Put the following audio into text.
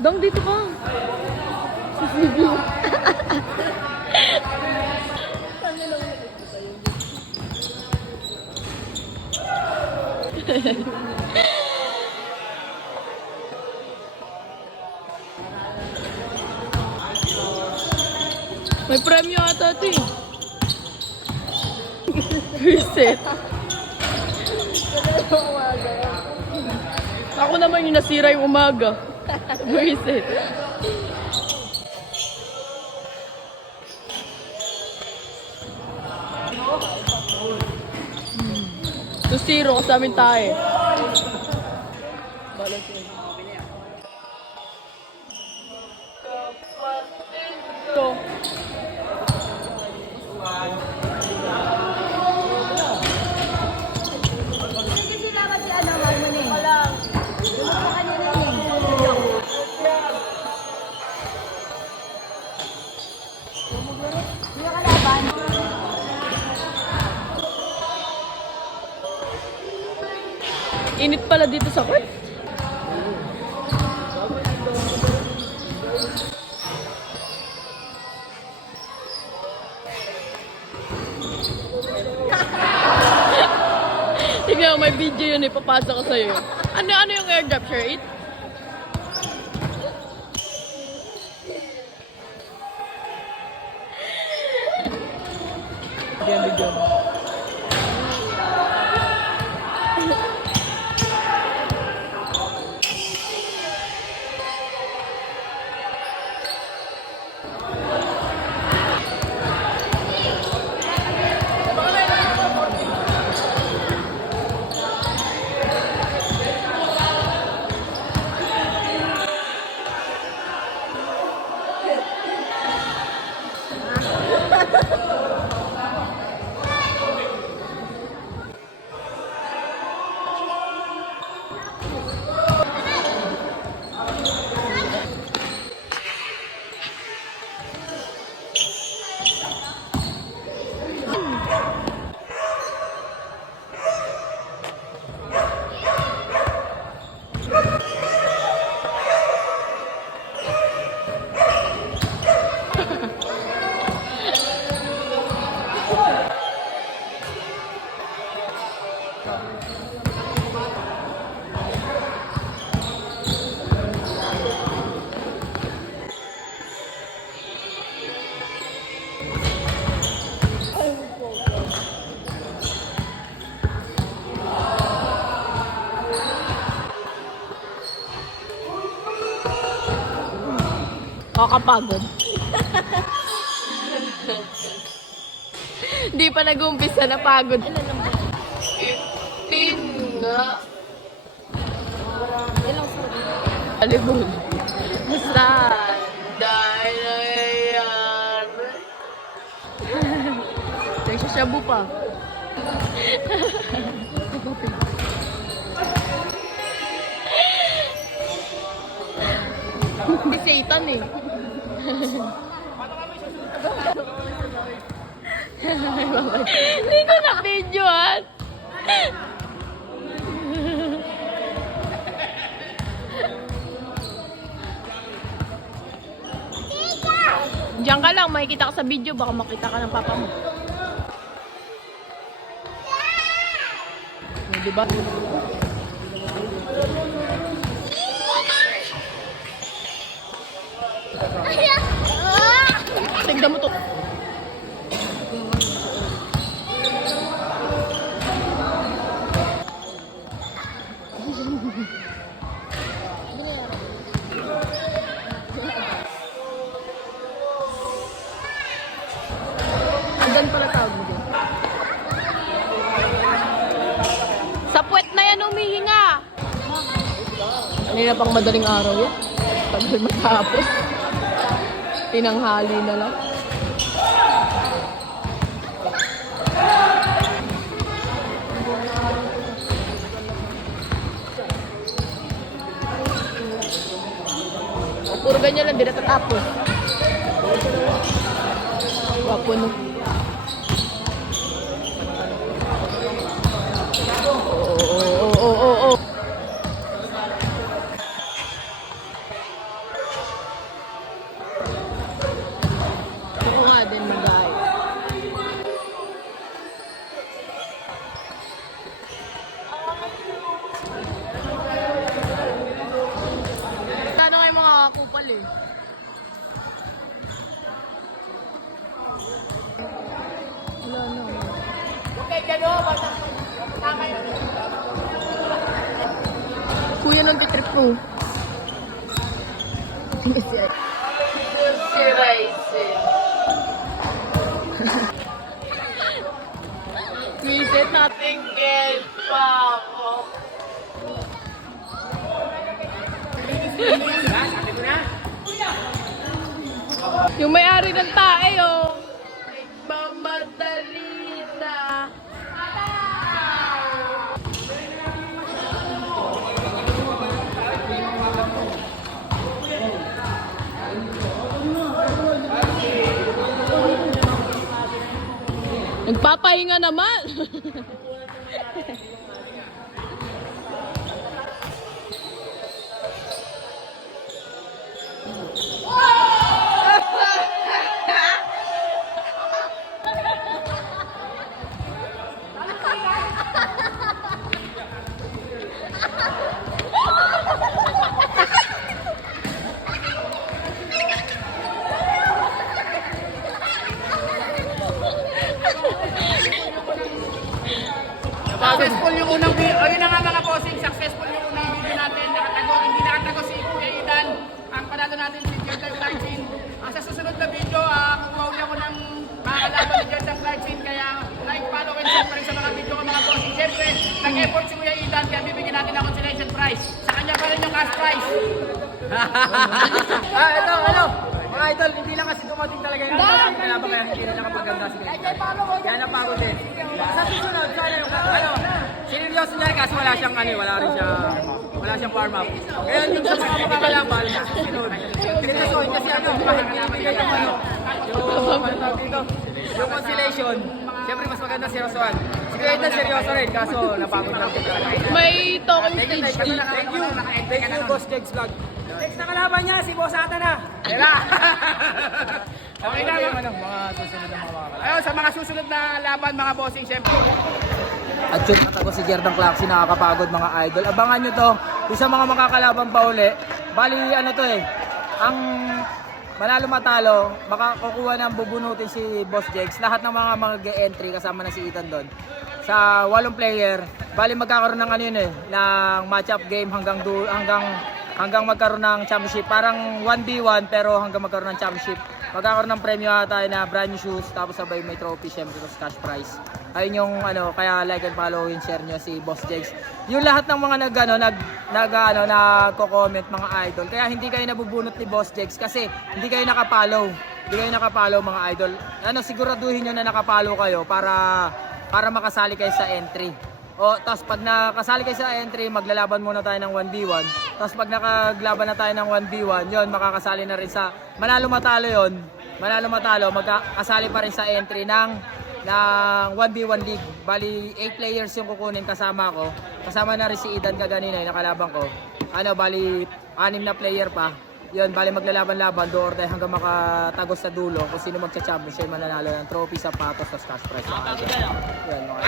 Dong, dito ka. Si Sibi. May premyo ata ito eh. Reset. Ako naman yung nasira yung umaga. Reset. 2-0 kasama tayo. Ito. Init pala dito sa court. Tingnan mo, may video yun, ipapasa ko sa'yo. Ano yung airdrop, sir? Yan, video mo. Kakapagod. Di pa nag-umpisa na pagod. Tinga. Alibol. Basta. Dahil nangyayari. Nagsasyabu pa. Satan eh. Hindi ko na-videoan. Diyan ka lang, makikita ka sa video, baka makita ka ng papa mo. Diba? Tignan mo to. Hanggang pala tawag mo din. Sa puwet na yan humihinga. Kanina pang madaling araw yan. Tagal matapos. Tinanghali na lang. O, puro ganyan lang, di natatapos. Wapo no. Oo. Oh. Si Raisen. Visit natin get pa ako. Yung may-ari ng tae, oh. Mamadali na. Nagpapahinga naman. Successful yung unang video. Ayun na nga mga bossing, successful yung unang video natin. Nakatago, hindi nakatago si Kuya Idan. Ang panalo natin si Jordan Clarkson. Sa susunod na video, kukuha ako ng makakalaban ni Jordan Clarkson. Kaya like, follow, and share pa rin sa mga video ko mga bossing. Siyempre, nag-effort si Kuya Idan, kaya bibigyan natin ng consolation prize. Sa kanya pa rin yung cash prize. Ito, ano? Mga idol, hindi lang kasi dumating talaga yung kalaban kaya hindi na nakapaganda si Kuya Idan. Kaya napagod din. Sa susunod, sana yung seryoso niya kasi wala siyang wala siyang farm up. Kaya yung sa mga makakalaban, sa susunod. Seryosohin kasi kahit hindi na yung consolation, siyempre mas maganda seryosohan. Si Kuya Idan seryoso rin, kaso napagod lang din talaga. May talking stage. Thank you, Boss Jegs Vlog. Next na kalaban niya, si Boss Ata na. Diba? Okay na, mga susunod na mga ayun, sa mga susunod na laban mga bossing, siyempre. At yun, natago si Jordan Clarkson, nakakapagod mga idol. Abangan nyo to, isa mga makakalaban pa uli. Bali, ano to eh, ang manalo matalo, makakukuha ng bubunutin si Boss Jegs. Lahat ng mga mag-entry, kasama na si Ethan doon. Sa 8 player, bali magkakaroon ng ano yun eh, ng match-up game hanggang magkaroon ng championship. Parang 1v1 pero hanggang magkaroon ng championship. Magkakaroon ng premyo tayo na brand new shoes, tapos sabay may trophy, syempre tapos cash prize. Ayun yung ano, kaya like and follow and share nyo si Boss Jegs. Yung lahat ng mga nagko-comment mga idol. Kaya hindi kayo nabubunot ni Boss Jegs kasi hindi kayo nakapollow. Hindi kayo nakapollow mga idol. Ano, siguraduhin nyo na nakapollow kayo para makasali kayo sa entry. O, tapos pag nakasali kayo sa entry, maglalaban muna tayo ng 1v1. Tapos pag nakaglaban na tayo ng 1v1, yon makakasali na rin sa manalo matalo yon. Manalo matalo, magkakasali pa rin sa entry ng 1v1 league. Bali 8 players yung kukunin kasama ko. Kasama na rin si Idan kaganina yung nakalaban ko. Ano, bali 6 na player pa. Yun, bali maglalaban-laban do or die hanggang makatagos sa dulo. Kung sino magcha-champion siya mananalo ng trophy, sapatos, tapos cash prize. Yun, mga